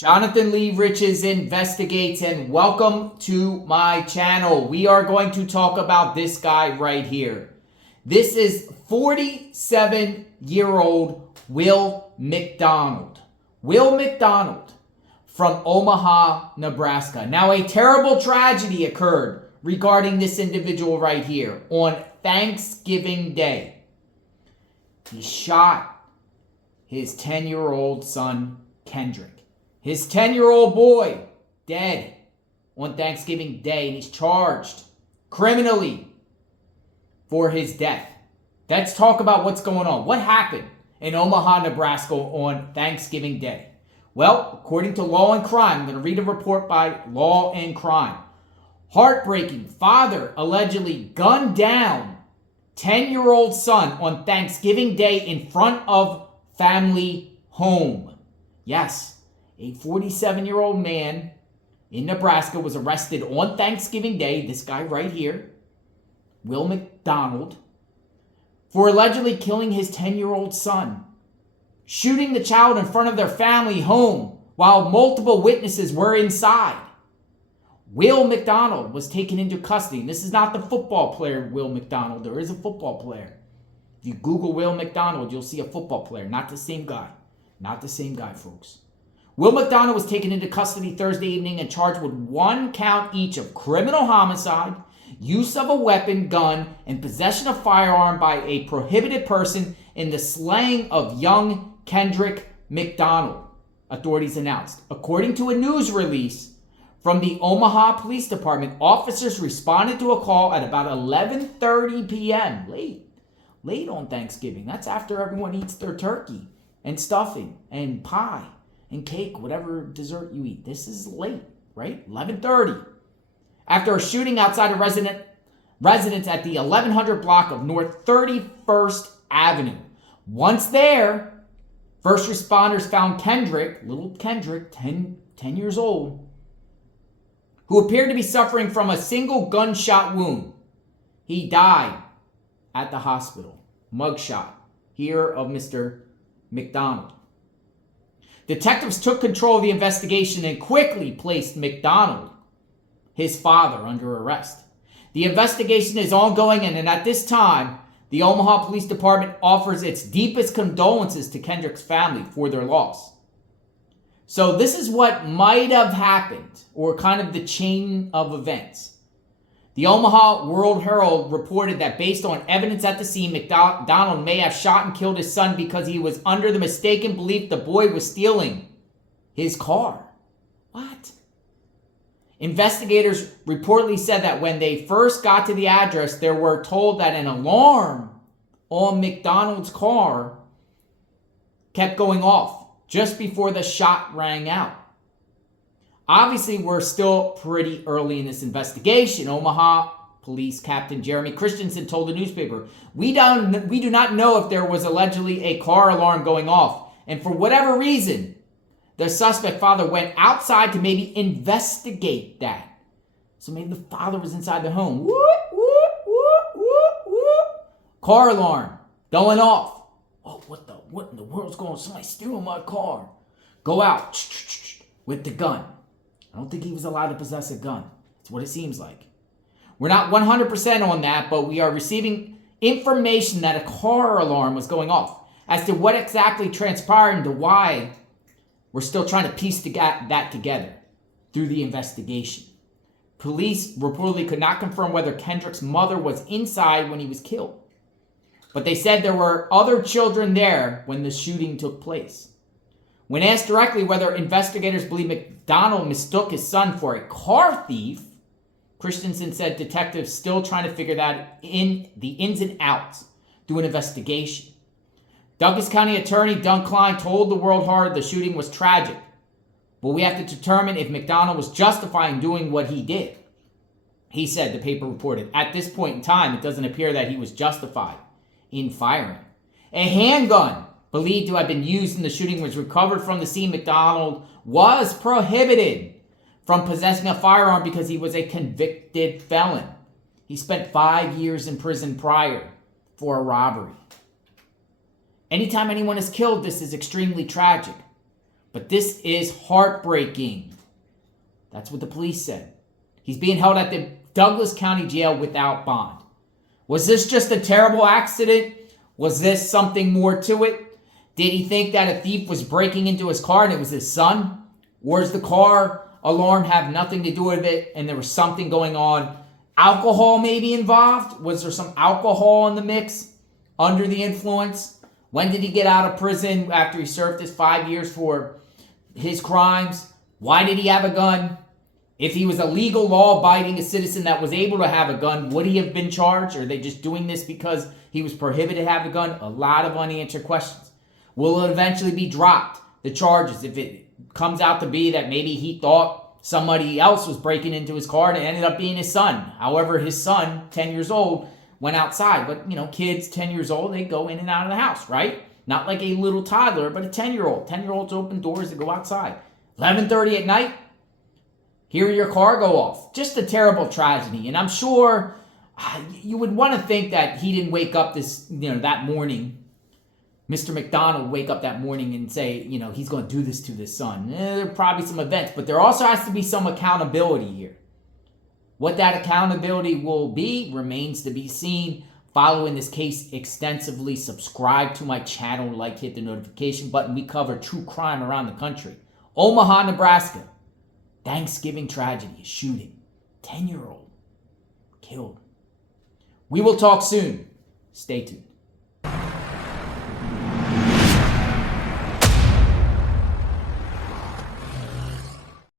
Jonathan Lee Riches investigates, and welcome to my channel. We are going to talk about this guy right here. This is 47-year-old Will Mcdonald. Will Mcdonald from Omaha, Nebraska. Now, a terrible tragedy occurred regarding this individual right here on Thanksgiving Day. He shot his 10-year-old son, Kendrick. His 10-year-old boy, dead on Thanksgiving Day, and he's charged criminally for his death. Let's talk about what's going on. What happened in Omaha, Nebraska on Thanksgiving Day? Well, according to Law and Crime, I'm going to read a report by Law and Crime. Heartbreaking. Father allegedly gunned down 10-year-old son on Thanksgiving Day in front of family home. Yes. A 47-year-old man in Nebraska was arrested on Thanksgiving Day, this guy right here, Will Mcdonald, for allegedly killing his 10-year-old son, shooting the child in front of their family home while multiple witnesses were inside. Will Mcdonald was taken into custody. This is not the football player Will Mcdonald. There is a football player. If you Google Will Mcdonald, you'll see a football player. Not the same guy. Not the same guy, folks. Will Mcdonald was taken into custody Thursday evening and charged with 1 count each of criminal homicide, use of a weapon, gun, and possession of firearm by a prohibited person in the slaying of young Kendrick McDonald, authorities announced. According to a news release from the Omaha Police Department, officers responded to a call at about 11:30 p.m. Late on Thanksgiving. That's after everyone eats their turkey and stuffing and pie and cake, whatever dessert you eat. This is late, right? 11:30. After a shooting outside a residence at the 1100 block of North 31st Avenue. Once there, first responders found Kendrick, little Kendrick, 10 years old, who appeared to be suffering from a single gunshot wound. He died at the hospital. Mugshot here of Mr. McDonald. Detectives took control of the investigation and quickly placed McDonald, his father, under arrest. The investigation is ongoing, and at this time, the Omaha Police Department offers its deepest condolences to Kendrick's family for their loss. So this is what might have happened, or kind of the chain of events. The Omaha World Herald reported that based on evidence at the scene, McDonald may have shot and killed his son because he was under the mistaken belief the boy was stealing his car. What? Investigators reportedly said that when they first got to the address, they were told that an alarm on McDonald's car kept going off just before the shot rang out. Obviously, we're still pretty early in this investigation. Omaha Police Captain Jeremy Christensen told the newspaper, we do not know if there was allegedly a car alarm going off. And for whatever reason, the suspect father went outside to maybe investigate that. So maybe the father was inside the home. Whoop, whoop, whoop, whoop, whoop. Car alarm going off. Oh, what in the world's going on? Somebody stealing my car. Go out with the gun. I don't think he was allowed to possess a gun. That's what it seems like. We're not 100% on that, but we are receiving information that a car alarm was going off. As to what exactly transpired and to why, we're still trying to piece that together through the investigation. Police reportedly could not confirm whether Kendrick's mother was inside when he was killed, but they said there were other children there when the shooting took place. When asked directly whether investigators believe McDonald mistook his son for a car thief, Christensen said detectives still trying to figure that in the ins and outs through an investigation. Douglas County Attorney Doug Klein told the World Herald the shooting was tragic, but we have to determine if McDonald was justified in doing what he did. He said, the paper reported, at this point in time, it doesn't appear that he was justified in firing. A handgun believed to have been used in the shooting was recovered from the scene. McDonald was prohibited from possessing a firearm because he was a convicted felon. He spent 5 years in prison prior for a robbery. Anytime anyone is killed, this is extremely tragic. But this is heartbreaking. That's what the police said. He's being held at the Douglas County Jail without bond. Was this just a terrible accident? Was this something more to it? Did he think that a thief was breaking into his car and it was his son? Or does the car alarm have nothing to do with it and there was something going on? Alcohol maybe involved? Was there some alcohol in the mix? Under the influence? When did he get out of prison after he served his 5 years for his crimes? Why did he have a gun? If he was a legal, law-abiding citizen that was able to have a gun, would he have been charged? Or are they just doing this because he was prohibited to have a gun? A lot of unanswered questions. Will it eventually be dropped, the charges, if it comes out to be that maybe he thought somebody else was breaking into his car and it ended up being his son? However, his son, 10 years old, went outside. But, kids 10 years old, they go in and out of the house, right? Not like a little toddler, but a 10-year-old. 10-year-olds open doors to go outside. 11:30 at night, hear your car go off. Just a terrible tragedy. And I'm sure you would want to think that he didn't wake up that morning, Mr. McDonald wake up that morning and say, he's going to do this to his son. There are probably some events, but there also has to be some accountability here. What that accountability will be remains to be seen. Following this case extensively, subscribe to my channel, hit the notification button. We cover true crime around the country. Omaha, Nebraska. Thanksgiving tragedy, a shooting. 10-year-old killed. We will talk soon. Stay tuned.